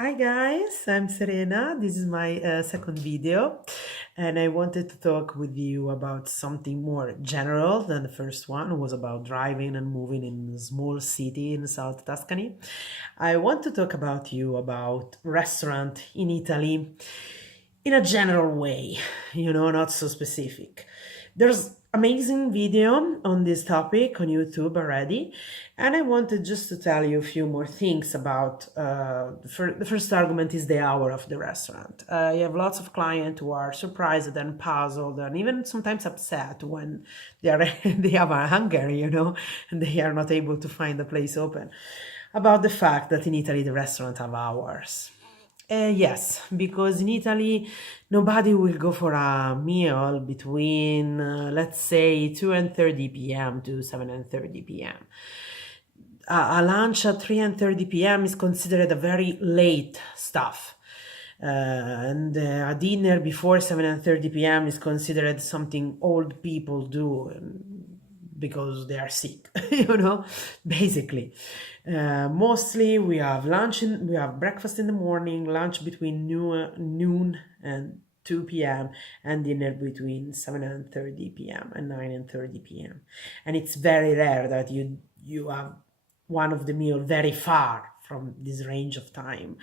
Hi guys, I'm Serena. This is my second video, and I wanted to talk with you about something more general than the first one. It was about driving and moving in a small city in South Tuscany. I want to talk about you about restaurant in Italy in a general way, not so specific. There's amazing video on this topic on YouTube already, and I wanted just to tell you a few more things about the first argument is the hour of the restaurant. I have lots of clients who are surprised and puzzled and even sometimes upset when they are they have a hunger, and they are not able to find a place open. About the fact that in Italy the restaurant have hours. Yes, because in Italy, nobody will go for a meal between, let's say, 2:30 p.m. to 7:30 p.m. A lunch at 3:30 p.m. is considered a very late stuff. And a dinner before 7:30 p.m. is considered something old people do because they are sick, basically. Mostly we have breakfast in the morning, lunch between noon and 2 p.m. and dinner between 7:30 p.m. and 9:30 p.m. And it's very rare that you have one of the meal very far from this range of time.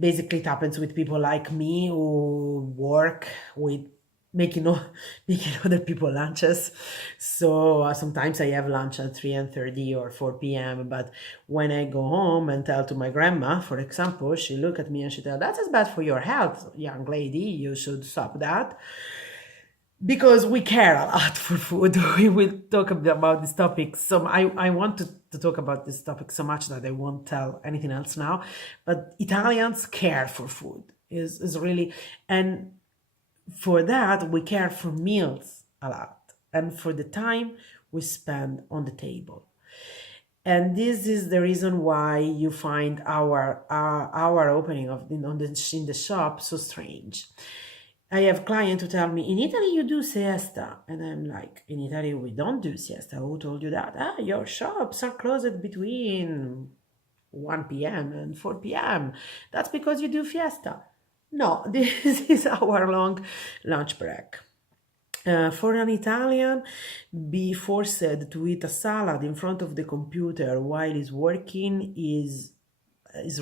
Basically, it happens with people like me who work with making making other people lunches. So sometimes I have lunch at 3:30 or 4 p.m. But when I go home and tell to my grandma, for example, she look at me and she tell, "That is bad for your health, young lady. You should stop that." Because we care a lot for food. We will talk about this topic. So I want to talk about this topic so much that I won't tell anything else now. But Italians care for food is really, and for that we care for meals a lot and for the time we spend on the table. And this is the reason why you find our opening of in the shop so strange. I have clients who tell me, in Italy you do siesta. And I'm like, in Italy we don't do siesta. Who told you that? Ah, your shops are closed between 1 p.m. and 4 p.m. That's because you do fiesta. No, this is our long lunch break. For an Italian, be forced to eat a salad in front of the computer while he's working is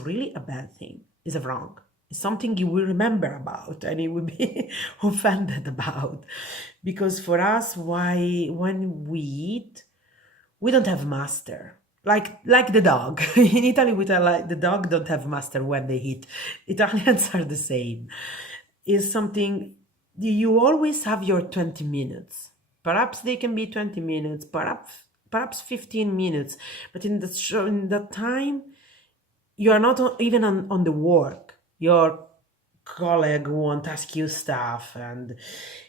really a bad thing. It's a wrong. It's something you will remember about and you will be offended about. Because for us, why when we eat, we don't have master. Like the dog. In Italy, we tell like the dog don't have master when they eat. Italians are the same. Is something you always have your 20 minutes. Perhaps they can be 20 minutes, perhaps 15 minutes. But in that time, you are not even on the work. Your colleague won't ask you stuff, and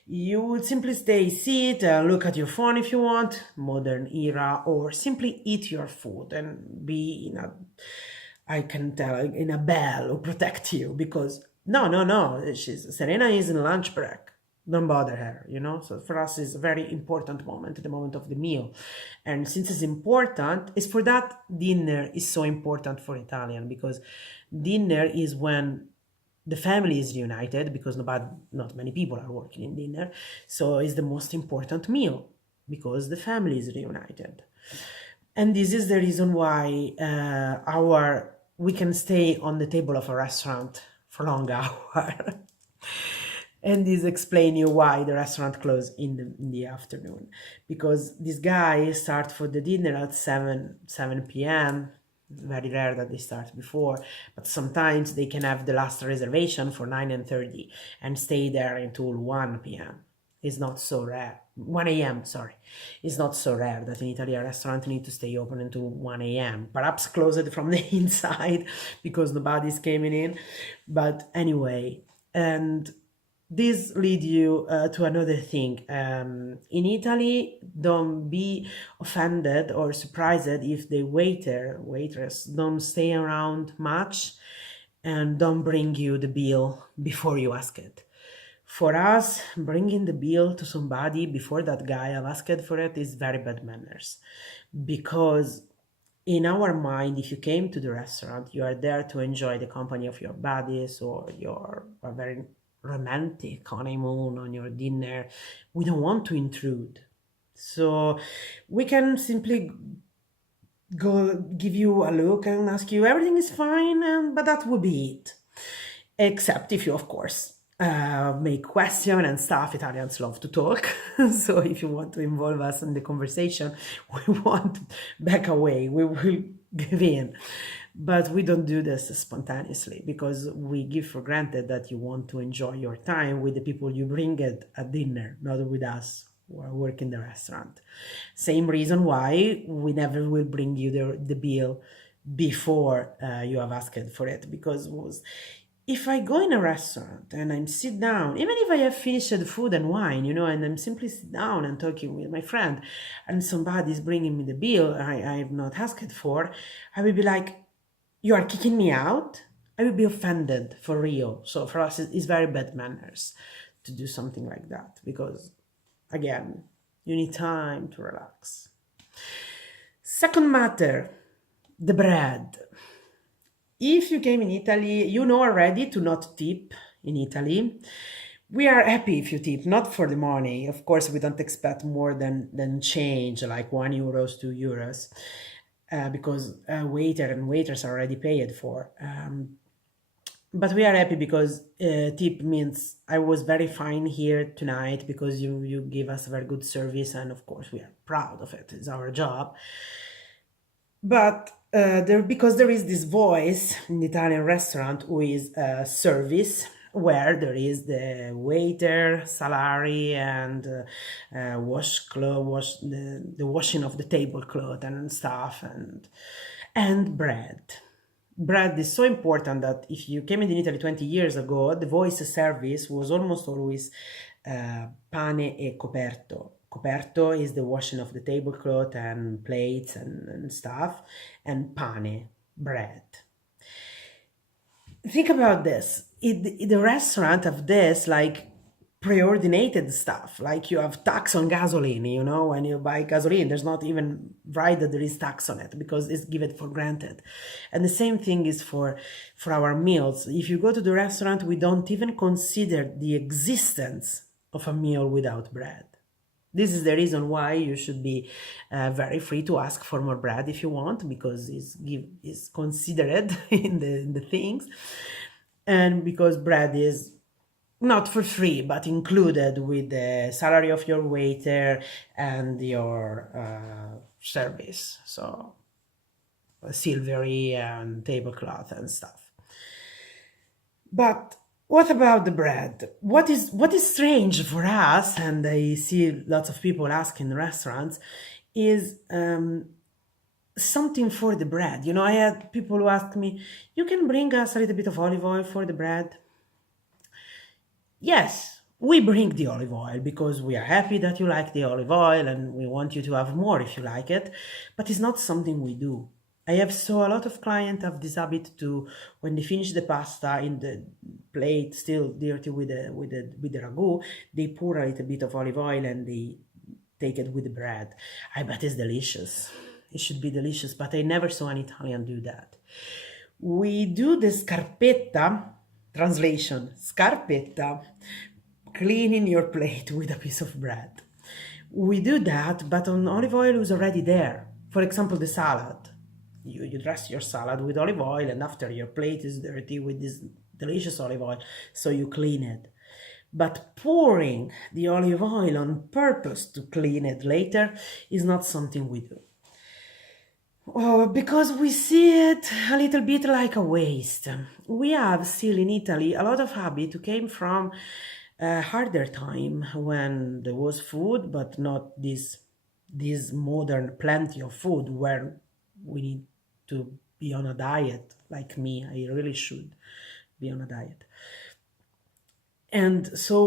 you would simply stay, sit, look at your phone if you want, modern era, or simply eat your food and be in a, I can tell, in a bell or protect you because no, Serena is in lunch break. Don't bother her, So for us, it's a very important moment, the moment of the meal. And since it's important, it's for that dinner is so important for Italian because dinner is when the family is reunited because not many people are working in dinner. So it's the most important meal because the family is reunited. And this is the reason why we can stay on the table of a restaurant for long hour. And this explain you why the restaurant close in the afternoon. Because this guy start for the dinner at 7 p.m. Very rare that they start before, but sometimes they can have the last reservation for 9:30 and stay there until 1 p.m. It's not so rare. 1 a.m., sorry. It's not so rare that in Italy a restaurant need to stay open until 1 a.m. Perhaps closed from the inside because nobody's coming in. But anyway, and this lead you to another thing. In Italy, don't be offended or surprised if the waitress don't stay around much and don't bring you the bill before you ask it. For us, bringing the bill to somebody before that guy have asked for it is very bad manners because in our mind, if you came to the restaurant, you are there to enjoy the company of your buddies or your a very romantic honeymoon on your dinner. We don't want to intrude. So we can simply go give you a look and ask you everything is fine, and but that would be it. Except if you, of course, make question and stuff. Italians love to talk. So if you want to involve us in the conversation, we won't back away. We will give in. But we don't do this spontaneously because we give for granted that you want to enjoy your time with the people you bring at dinner, not with us who work in the restaurant. Same reason why we never will bring you the bill before you have asked for it, because if I go in a restaurant and I'm sit down, even if I have finished the food and wine, and I'm simply sit down and talking with my friend, and somebody's bringing me the bill I've not asked for, I will be like, you are kicking me out? I will be offended for real. So for us, it's very bad manners to do something like that because, again, you need time to relax. Second matter, the bread. If you came in Italy, you know already to not tip in Italy. We are happy if you tip, not for the money. Of course, we don't expect more than change, like €1, €2, because waiter and waiters are already paid for. But we are happy because tip means I was very fine here tonight because you give us a very good service, and of course we are proud of it. It's our job. But because there is this voice in the Italian restaurant who is service, where there is the waiter, salary, and the washing of the tablecloth and stuff, and bread. Bread is so important that if you came in Italy 20 years ago, the voice service was almost always pane e coperto. Coperto is the washing of the tablecloth and plates and stuff, and pane, bread. Think about this. The restaurant have this like preordinated stuff, like you have tax on gasoline, when you buy gasoline, there's not even right that there is tax on it because it's given for granted. And the same thing is for our meals. If you go to the restaurant, we don't even consider the existence of a meal without bread. This is the reason why you should be very free to ask for more bread if you want, because it's considered in the things, and because bread is not for free, but included with the salary of your waiter and your service, so silvery and tablecloth and stuff. But what about the bread? What is strange for us, and I see lots of people ask in restaurants, is something for the bread. I had people who ask me, you can bring us a little bit of olive oil for the bread? Yes, we bring the olive oil because we are happy that you like the olive oil and we want you to have more if you like it, but it's not something we do. I have saw a lot of clients have this habit to, when they finish the pasta in the plate still dirty with the ragu, they pour a little bit of olive oil and they take it with the bread. I bet it's delicious. It should be delicious, but I never saw an Italian do that. We do the scarpetta, translation, scarpetta, cleaning your plate with a piece of bread. We do that, but on olive oil is already there. For example, the salad. You dress your salad with olive oil, and after your plate is dirty with this delicious olive oil, so you clean it. But pouring the olive oil on purpose to clean it later is not something we do. Because we see it a little bit like a waste. We have still in Italy a lot of habit who came from a harder time when there was food, but not this modern plenty of food where we need to be on a diet. Like me, I really should be on a diet. And so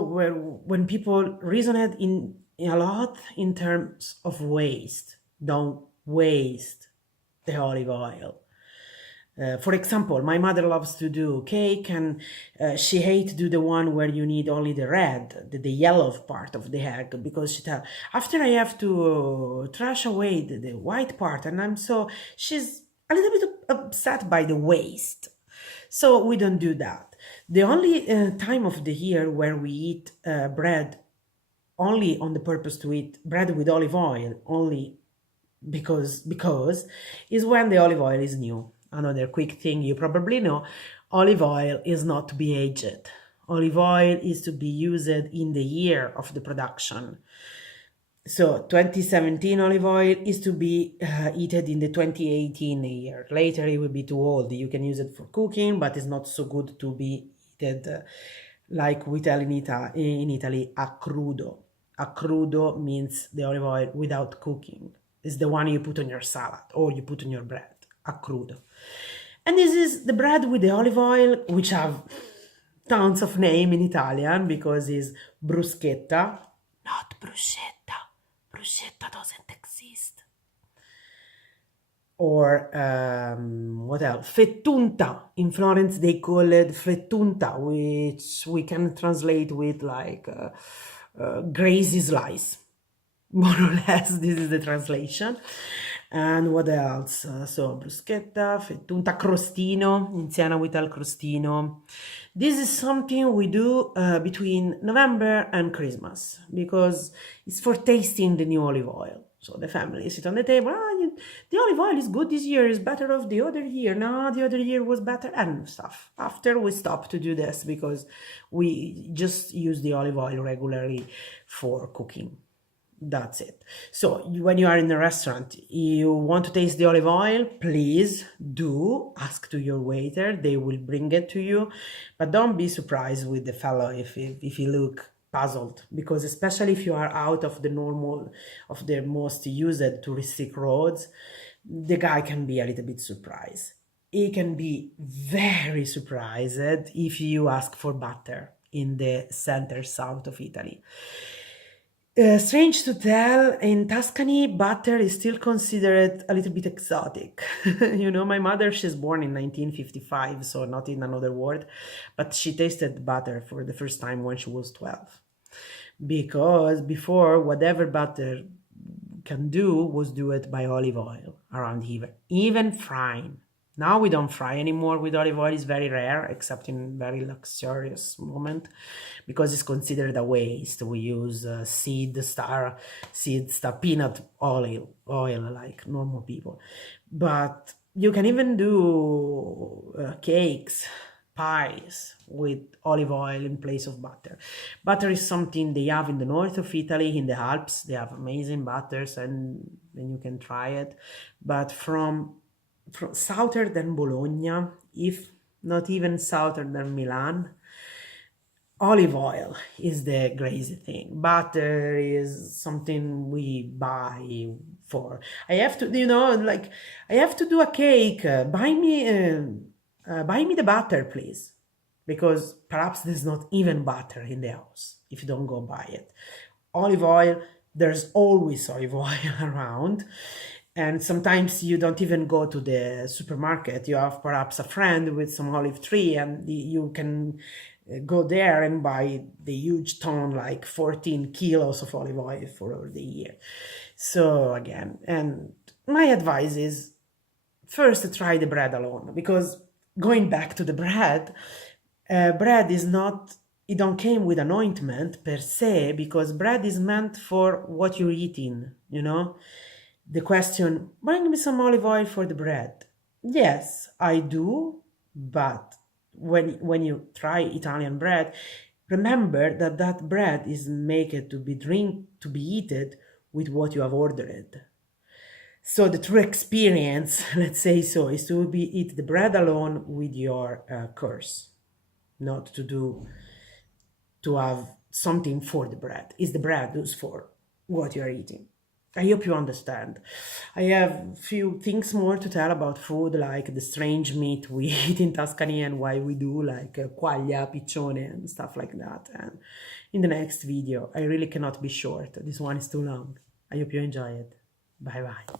when people reasoned in a lot in terms of waste, don't waste the olive oil. For example, my mother loves to do cake, and she hates to do the one where you need only the red, the yellow part of the egg, because she tell, after I have to trash away the white part, and she's a little bit upset by the waste. So we don't do that. The only time of the year where we eat bread only on the purpose to eat bread with olive oil, only because is when the olive oil is new. Another quick thing you probably know, olive oil is not to be aged. Olive oil is to be used in the year of the production. So 2017 olive oil is to be eaten in the 2018 year. Later it will be too old. You can use it for cooking, but it's not so good to be eaten like we tell in Italy, a crudo. A crudo means the olive oil without cooking. It's the one you put on your salad or you put on your bread, a crudo. And this is the bread with the olive oil, which have tons of name in Italian because it's bruschetta, not bruschetta. Bruschetta doesn't exist. Or what else? Fettunta. In Florence they call it fettunta, which we can translate with like grazy slice. More or less, this is the translation. And what else? So bruschetta, fettunta, crostino. In Siena we tell crostino. This is something we do between November and Christmas because it's for tasting the new olive oil. So the family sit on the table, the olive oil is good this year, is better of the other year. No, the other year was better and stuff. After we stop to do this because we just use the olive oil regularly for cooking. That's it. So when you are in a restaurant, you want to taste the olive oil, please do ask to your waiter. They will bring it to you. But don't be surprised with the fellow if you look puzzled, because especially if you are out of the normal, of the most used touristic roads, the guy can be a little bit surprised. He can be very surprised if you ask for butter in the center south of Italy. Strange to tell, in Tuscany, butter is still considered a little bit exotic. You know, my mother, she's born in 1955, so not in another world, but she tasted butter for the first time when she was 12. Because before, whatever butter can do was do it by olive oil around here, even frying. Now we don't fry anymore with olive oil. It's very rare, except in very luxurious moment, because it's considered a waste. We use seed star peanut oil like normal people. But you can even do cakes, pies with olive oil in place of butter. Butter is something they have in the north of Italy, in the Alps. They have amazing butters, and then you can try it. But from southern than Bologna, if not even southern than Milan, olive oil is the crazy thing. Butter is something we buy for. I have to, you know, like I have to do a cake. Buy me the butter, please, because perhaps there's not even butter in the house if you don't go buy it. Olive oil, there's always olive oil around. And sometimes you don't even go to the supermarket. You have perhaps a friend with some olive tree, and you can go there and buy the huge ton, like 14 kilos of olive oil for the year. So again, and my advice is first try the bread alone, because going back to the bread, bread is not, it don't came with an ointment per se, because bread is meant for what you're eating, you know? The question, bring me some olive oil for the bread. Yes, I do, but when you try Italian bread, remember that bread is made to be eaten with what you have ordered. So the true experience, let's say so, is to eat the bread alone with your course, not to have something for the bread. It's the bread who's for what you are eating. I hope you understand. I have few things more to tell about food, like the strange meat we eat in Tuscany and why we do, like quaglia, piccione, and stuff like that. And in the next video, I really cannot be short. This one is too long. I hope you enjoy it. Bye bye.